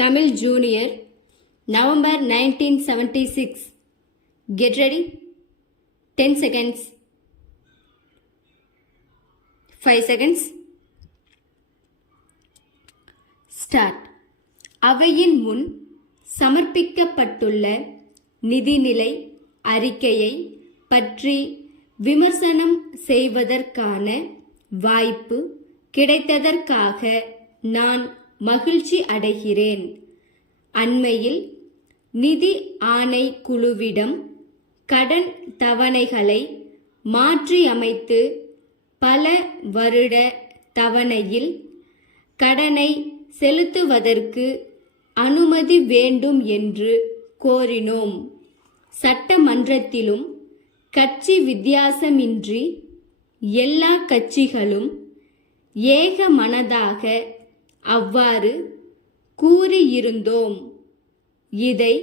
Tamil Junior, November 1976. Get ready. 10 seconds. 5 seconds. Start. அவையின் முன் சமர்ப்பிக்கப்பட்டுள்ள நிதிநிலை அறிக்கையை பற்றி விமர்சனம் செய்வதற்கான வாய்ப்பு கிடைத்ததற்காக நான் மகிழ்ச்சி அடைகிறேன். அண்மையில் நிதி ஆணை குழுவிடம் கடன் தவணைகளை மாற்றியமைத்து பல வருட தவணையில் கடனை செலுத்துவதற்கு அனுமதி வேண்டும் என்று கோரினோம். சட்டமன்றத்திலும் கட்சி வித்தியாசமின்றி எல்லா கட்சிகளும் ஏகமனதாக அவ்வாறு கூறியிருந்தோம். இதை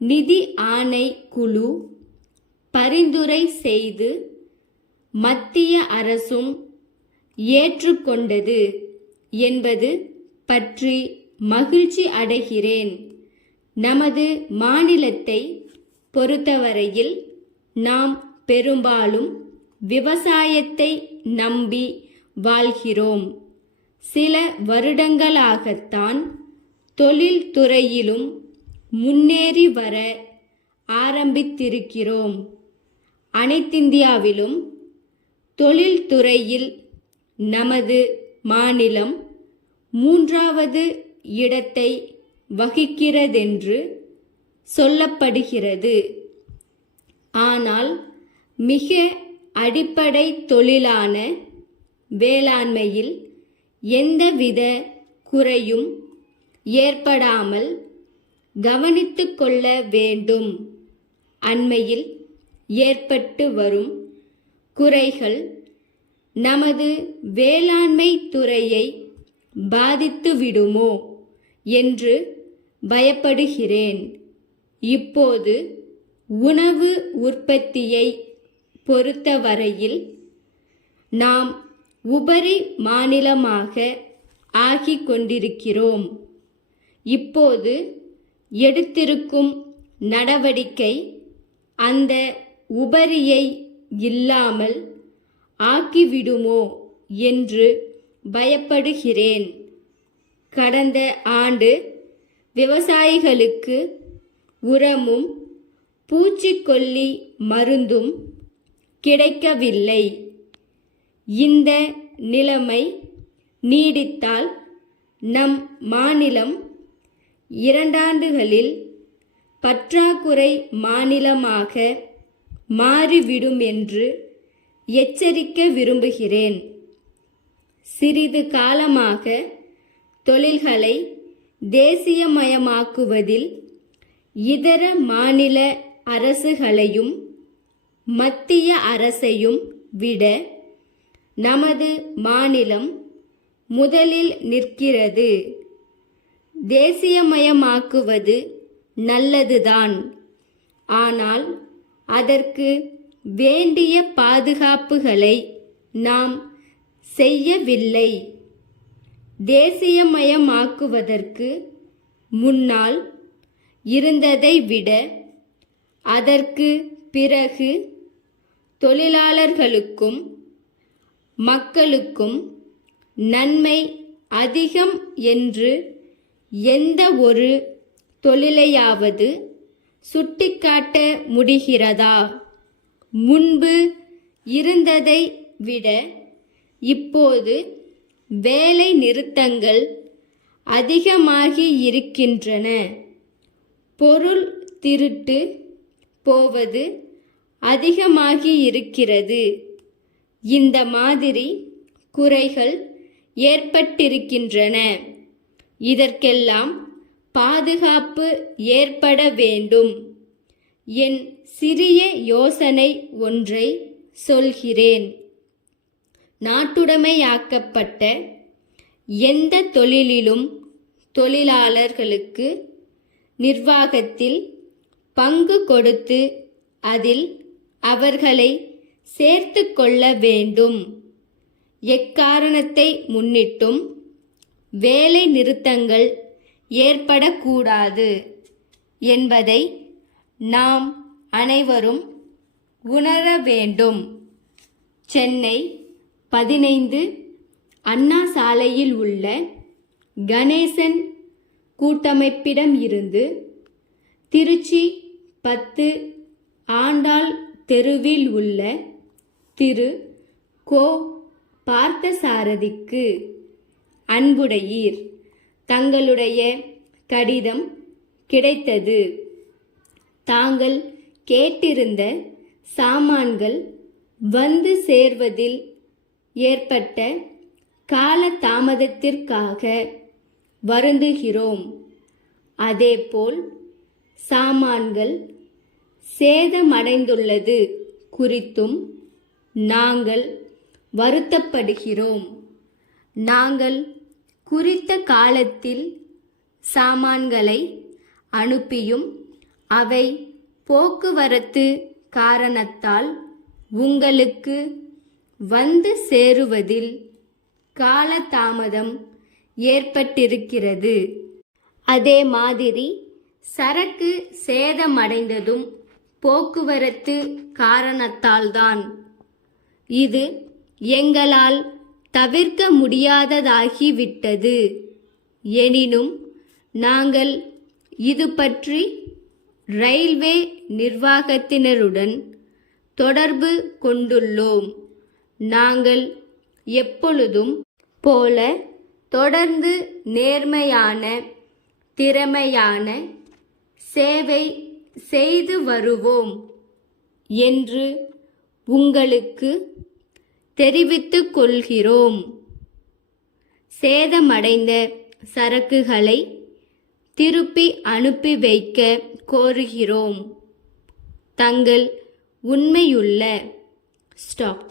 நிதி ஆணை குழு பரிந்துரை செய்து மத்திய அரசும் ஏற்றுக்கொண்டது என்பது பற்றி மகிழ்ச்சி அடைகிறேன். நமது மாநிலத்தை பொறுத்தவரையில் நாம் பெரும்பாலும் விவசாயத்தை நம்பி வாழ்கிறோம். சில வருடங்களாகத்தான் தொழில்துறையிலும் முன்னேறி வர ஆரம்பித்திருக்கிறோம். அனைத்திந்தியாவிலும் தொழில்துறையில் நமது மாநிலம் 3வது இடத்தை வகிக்கிறதென்று சொல்லப்படுகிறது. ஆனால் மிக அடிப்படை தொழிலான வேளாண்மையில் எந்தவித குறையும் ஏற்படாமல் கவனித்து கொள்ள வேண்டும். அண்மையில் ஏற்பட்டு வரும் குறைகள் நமது வேளாண்மை துறையை பாதித்துவிடுமோ என்று பயப்படுகிறேன். இப்போது உணவு உற்பத்தியை பொறுத்தவரையில் நாம் உபரி மாநிலமாக ஆகிக் கொண்டிருக்கிறோம். இப்போது எடுத்திருக்கும் நடவடிக்கை அந்த உபரியை இல்லாமல் ஆக்கிவிடுமோ என்று பயப்படுகிறேன். கடந்த ஆண்டு விவசாயிகளுக்கு உரமும் பூச்சிக்கொல்லி மருந்தும் கிடைக்கவில்லை. இந்த நிலைமை நீடித்தால் நம் மாநிலம் 2 ஆண்டுகளில் பற்றாக்குறை மாநிலமாக மாறிவிடும் என்று எச்சரிக்க விரும்புகிறேன். சிறிது காலமாக தொழில்களை தேசியமயமாக்குவதில் இதர மாநில அரசுகளையும் மத்திய அரசையும் விட நமது மாநிலம் முதலில் நிற்கிறது. தேசியமயமாக்குவது நல்லதுதான். ஆனால் அதற்கு வேண்டிய பாதுகாப்புகளை நாம் செய்யவில்லை. தேசியமயமாக்குவதற்கு முன்னால் இருந்ததை விட அதற்கு பிறகு தொழிலாளர்களுக்கும் மக்களுக்கும் நன்மை அதிகம் என்று எந்த ஒரு தொழிலையாவது சுட்டிக்காட்ட முடிகிறதா? முன்பு இருந்ததை விட இப்போது வேலை நிறுத்தங்கள் அதிகமாகி இருக்கின்றன. பொருள் திருட்டு போவது அதிகமாகி இருக்கிறது. இந்த மாதிரி குறைகள் ஏற்பட்டிருக்கின்றன. இதற்கெல்லாம் பாதுகாப்பு ஏற்பட வேண்டும். என் சிறிய யோசனை ஒன்றை சொல்கிறேன். நாட்டுடைமையாக்கப்பட்ட எந்த தொழிலிலும் தொழிலாளர்களுக்கு நிர்வாகத்தில் பங்கு கொடுத்து அதில் அவர்களை சேர்த்து கொள்ள வேண்டும். எக்காரணத்தை முன்னிட்டும் வேலை நிறுத்தங்கள் ஏற்படக்கூடாது என்பதை நாம் அனைவரும் உணர வேண்டும். சென்னை 15 அண்ணா சாலையில் உள்ள கணேசன் கூட்டமைப்பிடம் இருந்து திருச்சி 10 ஆண்டாள் தெருவில் உள்ள திரு கோ பார்த்தசாரதிக்கு அன்புடையீர். தங்களுடைய கடிதம் கிடைத்தது. தாங்கள் கேட்டிருந்த சாமான்கள் வந்து சேர்வதில் ஏற்பட்ட கால தாமதத்திற்காக வருந்துகிறோம். அதேபோல் சாமான்கள் சேதமடைந்துள்ளது குறித்தும் நாங்கள் வருத்தப்படுகிறோம். நாங்கள் குறித்த காலத்தில் சாமான்களை அனுப்பியும் அவை போக்குவரத்து காரணத்தால் உங்களுக்கு வந்து சேருவதில் காலதாமதம் ஏற்பட்டிருக்கிறது. அதே மாதிரி சரக்கு சேதமடைந்ததும் போக்குவரத்து காரணத்தால்தான். இது எங்களால் தவிர்க்க முடியாததாகிவிட்டது. எனினும் நாங்கள் இது பற்றி ரயில்வே நிர்வாகத்தினருடன் தொடர்பு கொண்டுள்ளோம். நாங்கள் எப்பொழுதும் போல தொடர்ந்து நேர்மையான திறமையான சேவை செய்து வருவோம் என்று உங்களுக்கு தெரிவித்துக் கொள்கிறோம். சேதமடைந்த சரக்குகளை திருப்பி அனுப்பி வைக்க கோருகிறோம். தங்கள் உண்மையுள்ள ஸ்டாப்.